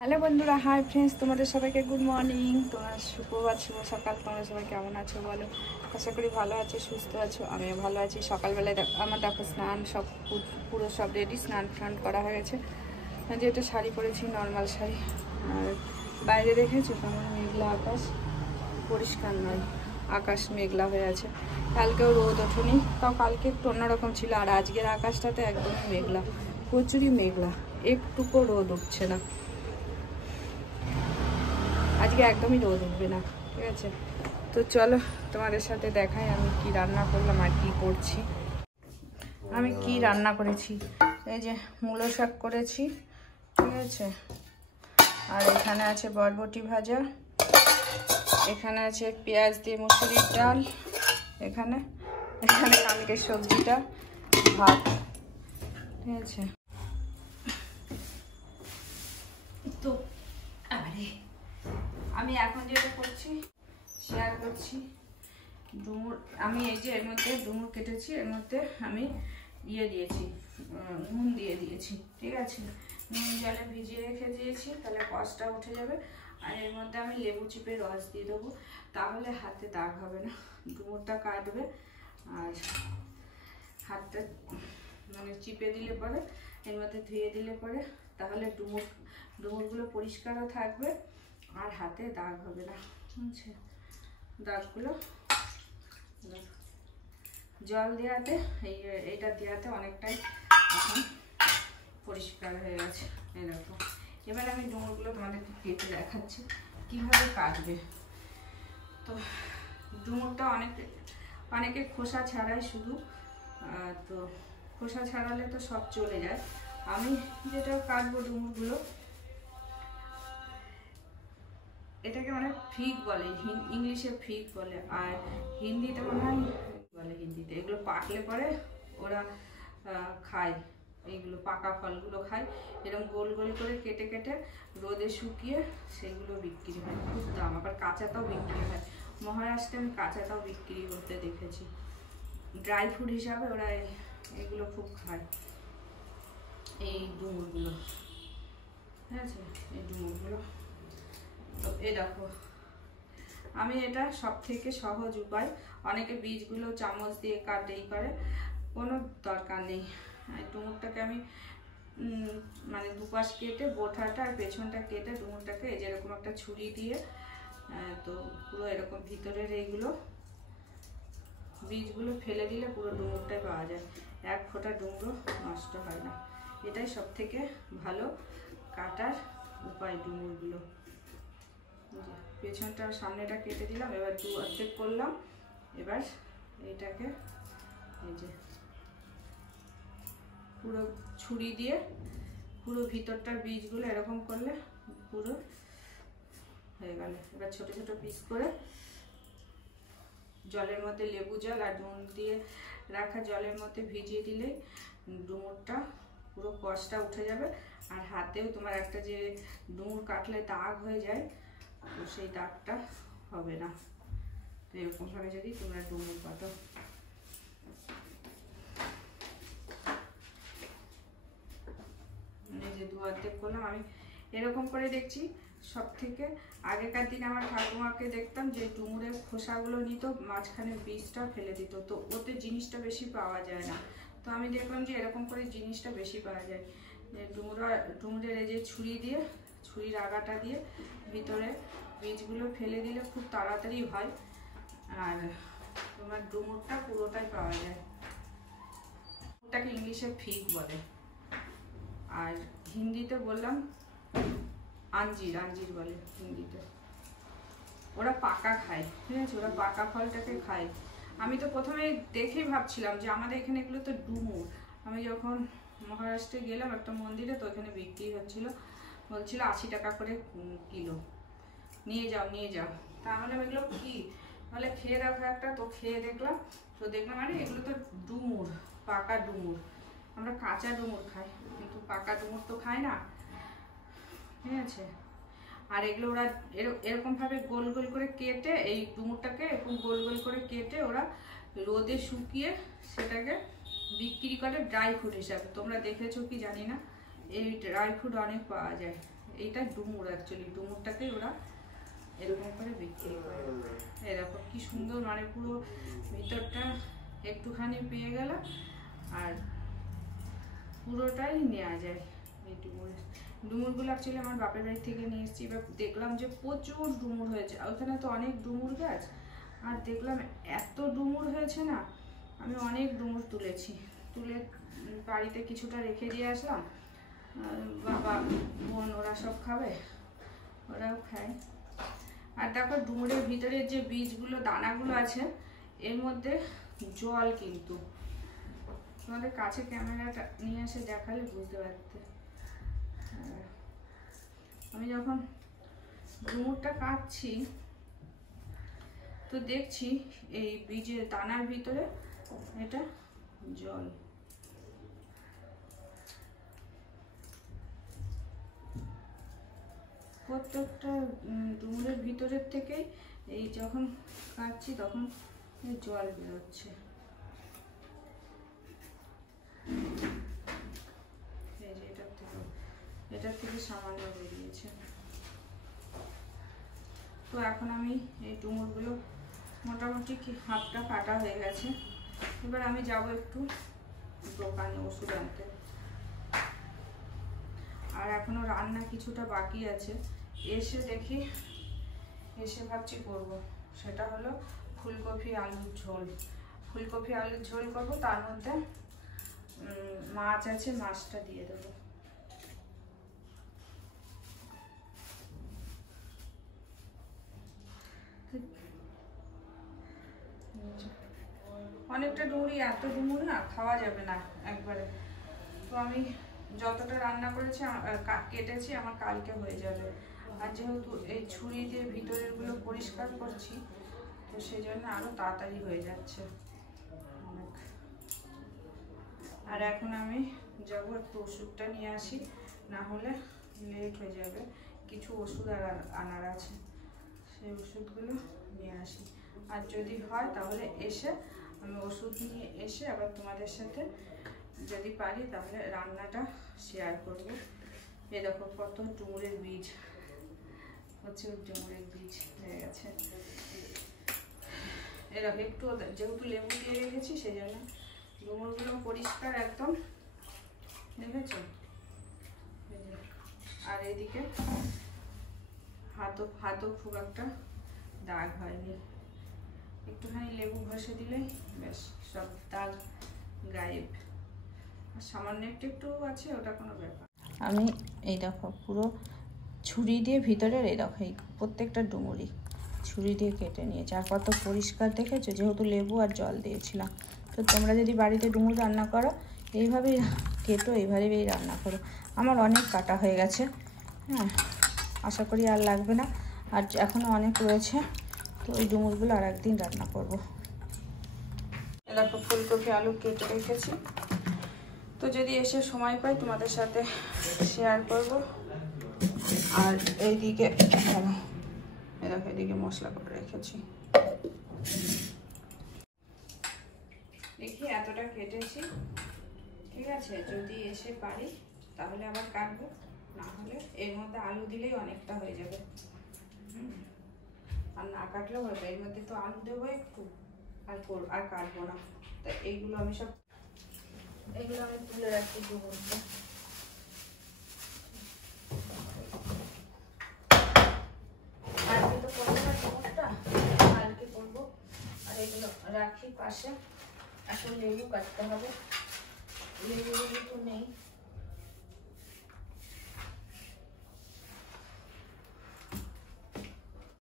Hello বন্ধুরা, hi friends, তোমাদের সবাইকে গুড মর্নিং। তোমার সুপ্রভাত, শুভ সকাল। তোমরা সবাই কেমন আছো বলো? আশা করি ভালো আছো, সুস্থ আছো। আমিও ভালো আছি। সকালবেলায় আমার দেখো স্নান সব পুরো সব রেডি, স্নান টান করা হয়ে গেছে। যেহেতু শাড়ি পরেছি, নর্মাল শাড়ি। আর বাইরে দেখেছো কেমন মেঘলা আকাশ, পরিষ্কার নয়, আকাশ মেঘলা হয়ে আছে। কালকেও রোদ ওঠেনি, তাও কালকে একটু অন্যরকম ছিল। আর আজকের আকাশটাতে একদমই মেঘলা, প্রচুরই মেঘলা, একটুকু রোদ উঠছে না। আজকে একদমই রোদ উঠবে না, ঠিক আছে? তো চলো তোমাদের সাথে দেখাই আমি কি রান্না করলাম আর কি করছি। আমি কি রান্না করেছি, এই যে মূলো শাক করেছি, ঠিক আছে। আর এখানে আছে বরবটি ভাজা, এখানে আছে পেঁয়াজ দিয়ে মুসুরির ডাল, এখানে কালকের সবজিটা, ভাত, ঠিক আছে। তো আমি এখন যেটা করছি শেয়ার করছি। ডুমুর আমি এই যে এর মধ্যে ডুমুর কেটেছি, এর মধ্যে আমি দিয়েছি, নুন দিয়ে দিয়েছি, ঠিক আছে। নুন জলে ভিজিয়ে রেখে দিয়েছি, তাহলে কষটা উঠে যাবে। আর এর মধ্যে আমি লেবু চিপে রস দিয়ে দেবো, তাহলে হাতে দাগ হবে না। ডুমুরটা কাটবে আর হাতটা মানে চিপে দিলে পরে, এর মধ্যে ধুয়ে দিলে পরে, তাহলে ডুমুরগুলো পরিষ্কারও থাকবে আর হাতে দাগ হবে না, বুঝছে? দাগগুলো জল দেওয়াতে, এইটা দেওয়াতে অনেকটাই এখন পরিষ্কার হয়ে গেছে। এই দেখো, এবার আমি ডুমুরগুলো তোমাদেরকে কেটে দেখাচ্ছি কীভাবে কাটবে। তো ডুমুরটা অনেকে খোসা ছাড়াই শুধু, তো খোসা ছাড়ালে তো সব চলে যায়। আমি যেটা কাটবো ডুমুরগুলো, এটাকে মানে ফিগ বলে, ইংলিশে ফিগ বলে, আর হিন্দিতে মনে হয় বলে, হিন্দিতে। এগুলো পাকলে পরে ওরা খায়, এইগুলো পাকা ফলগুলো খায়। এরকম গোল গোল করে কেটে কেটে রোদে শুকিয়ে সেগুলো বিক্রি হয়, খুব দাম। আবার কাঁচাটাও বিক্রি হয়, মহারাষ্ট্রে আমি কাঁচাটাও বিক্রি করতে দেখেছি। ড্রাই ফ্রুট হিসাবে ওরা এগুলো খুব খায়, এই ডুমুরগুলো, ঠিক আছে। এই ডুমুরগুলো তো এই দেখো, আমি এটা সব থেকে সহজ উপায়। অনেকে বীজগুলো চামচ দিয়ে কাটেই করে, কোনো দরকার নেই। ডুমুরটাকে আমি মানে দুপাশ কেটে, বোঠাটা আর পেছনটা কেটে ডুমুরটাকে এই যেরকম একটা ছুরি দিয়ে, তো পুরো এরকম ভিতরের এইগুলো বীজগুলো ফেলে দিলে পুরো ডুমুরটাই পাওয়া যায়, এক ফোঁটা ডুমুরও নষ্ট হয় না। এটাই সব থেকে ভালো কাটার উপায় ডুমুরগুলো। পেছনটা সামনেটা কেটে দিলাম, এবার দু অর্ধেক করলাম। এবার এইটাকে এই যে পুরো ছুরি দিয়ে পুরো ভিতরটার বীজগুলো এরকম করলে পুরো হয়ে গেল। এবার ছোট ছোট পিস করে জলের মধ্যে লেবু জল আর নুন দিয়ে রাখা জলের মধ্যে ভিজিয়ে দিলেই ডুমুরটা পুরো কষটা উঠে যাবে। আর হাতেও তোমার একটা যে ডুমুর কাটলে দাগ হয়ে যায়, তো সেই দাগটা হবে না। তো এরকমভাবে যদি তোমরা ডুমুর কাটো, এই যে দু অর্ধেক করলাম। আমি এরকম করে দেখছি, সব থেকে আগেকার দিনে আমার ঠাকুমাকে দেখতাম যে ডুমুরের খোসাগুলো নিত, মাঝখানে বীজটা ফেলে দিত, তো ওতে জিনিসটা বেশি পাওয়া যায় না। তো আমি দেখলাম যে এরকম করে জিনিসটা বেশি পাওয়া যায়। ডুমুরের এই যে ছুরি দিয়ে, ছুরির আগাটা দিয়ে ভিতরে বীজগুলো ফেলে দিলে খুব তাড়াতাড়ি হয়, আর তোমার ডুমুরটা পুরোটাই পাওয়া যায়। ওটাকে ইংলিশে ফিগ বলে, আর হিন্দিতে বললাম আঞ্জির বলে হিন্দিতে। ওরা পাকা খায়, ঠিক আছে, ওরা পাকা ফলটাকে খায়। আমি তো প্রথমে দেখেই ভাবছিলাম যে আমাদের এখানে এগুলো তো ডুমুর। আমি যখন মহারাষ্ট্রে গেলাম একটা মন্দিরে, তো ওখানে বিক্রি হচ্ছিল, বলছিল 80 টাকা করে কিলো, নিয়ে যাও। তাহলে এগুলো কি, তাহলে খেয়ে দেখো একটা। তো খেয়ে দেখলাম, তো দেখলাম আরে এগুলো তো ডুমুর, পাকা ডুমুর। আমরা কাঁচা ডুমুর খাই, কিন্তু পাকা ডুমুর তো খাই না, ঠিক আছে। আর এগুলো ওরা এরকমভাবে গোল গোল করে কেটে, এই ডুমুরটাকে এরকম গোল গোল করে কেটে ওরা রোদে শুকিয়ে সেটাকে বিক্রি করে ড্রাই ফ্রুট হিসাবে। তোমরা দেখেছো কি জানি না, এই ড্রাই ফ্রুট অনেক পাওয়া যায়। এইটা ডুমুর, অ্যাকচুয়ালি ডুমুরটাকে ওরা এরকম করে বিক্রি করে। এরকম কি সুন্দর, মানে পুরো ভিতরটা একটুখানি পেয়ে গেল আর পুরোটাই নেওয়া যায়। এই ডুমুরগুলো অ্যাকচুয়ালি আমার বাপের বাড়ি থেকে নিয়ে এসেছি। এবার দেখলাম যে প্রচুর ডুমুর হয়েছে, ওখানে তো অনেক ডুমুর গাছ, আর দেখলাম এত ডুমুর হয়েছে না, আমি অনেক ডুমুর তুলেছি। তুলে বাড়িতে কিছুটা রেখে দিয়ে আসলাম, বাবা বোন ওরা সব খাবে, ওরাও খায়। আর দেখো ডুমুরের ভিতরে যে বীজগুলো দানাগুলো আছে এর মধ্যে জল, কিন্তু তোমাদের কাছে ক্যামেরাটা নিয়ে এসে দেখালে বুঝতে পারতে। আমি যখন ডুমুরটা কাটছি তো দেখছি এই বীজের দানার ভিতরে এটা জল। প্রত্যেকটা ডুমুরের ভিতরের থেকেই এই যখন কাটছি তখন জল বেরোচ্ছে। এই যে এটার থেকে সামান্য বেরিয়েছে। তো এখন আমি এই ডুমুরগুলো মোটামুটি হাফটা কাটা হয়ে গেছে। এবার আমি যাব একটু দোকানে ওষুধ আনতে। আর এখনো রান্না কিছুটা বাকি আছে, এসে ভাবছি করব, সেটা হলো ফুলকপি আলুর ঝোল। ফুলকপি আলুর ঝোল করব, তার মধ্যে মাছ আছে, মাছটা দিয়ে দেবো। অনেকটা ডুমুরি, এত ডুমুর না খাওয়া যাবে না একবারে। তো আমি যতটা রান্না করেছি কেটেছি, আমার কালকে হয়ে যাবে। আর যেহেতু এই ছুরি দিয়ে ভিতরের গুলো পরিষ্কার করছি, তো সেই জন্য আরো তাড়াতাড়ি হয়ে যাচ্ছে অনেক। আর এখন আমি যাবো একটু ওষুধটা নিয়ে আসি, না হলে লেট হয়ে যাবে। কিছু ওষুধ আনার আছে, সেই ওষুধগুলো নিয়ে আসি। আর যদি হয় তাহলে এসে আমি ওষুধ নিয়ে এসে আবার তোমাদের সাথে যদি পারি তাহলে রান্নাটা শেয়ার করব। এই দেখো কত ডুমুরের বীজ, প্রচুর ডুমুরের বীজ হয়ে গেছে। এরকম একটু যেহেতু লেবু দিয়ে রেখেছি সেই জন্য ডুমুরগুলো পরিষ্কার একদম, দেখেছো? আর এদিকে হাতও খুব একটা দাগ হয়নি, একটুখানি লেবু ঘষে দিলেই বেশ সব দাগ গায়েব। সামান্য একটু আছে, ওটা কোনো ব্যাপার। আমি এই দেখো পুরো ছুরি দিয়ে ভিতরের এই দেখো এই প্রত্যেকটা ডুমুরি ছুরি দিয়ে কেটে নিয়েছি। আর কত পরিষ্কার দেখেছো, যেহেতু লেবু আর জল দিয়েছিলাম। তো তোমরা যদি বাড়িতে ডুমুর রান্না করো এইভাবেই কেটো, এইভাবেই রান্না করো। আমার অনেক কাটা হয়ে গেছে, হ্যাঁ, আশা করি আর লাগবে না। আর এখনও অনেক রয়েছে, তো ওই ডুমুরগুলো আর একদিন রান্না করব। দেখো ফুলকপি আলু কেটে রেখেছি, তো যদি এসে সময় পাই তোমাদের সাথে শেয়ার করব। আর এইদিকে দেখো এদিকে মশলা করে রেখেছি। দেখি এতটা কেটেছি, ঠিক আছে? যদি এসে পারি তাহলে আবার কাটবো, না হলে এর মধ্যে আলু দিলেই অনেকটা হয়ে যাবে। আর না কাটলেও হবে, এর মধ্যে তো আলু দেবো একটু, আর কাটবো না। তা এইগুলো আমি তুলে রাখছি ডুমুরটা। কালকে তো করবো না ডুমুরটা, কালকে করবো। আর এগুলো রাখি পাশে। এখন লেবু কাটতে হবে, লেবু তো নেই।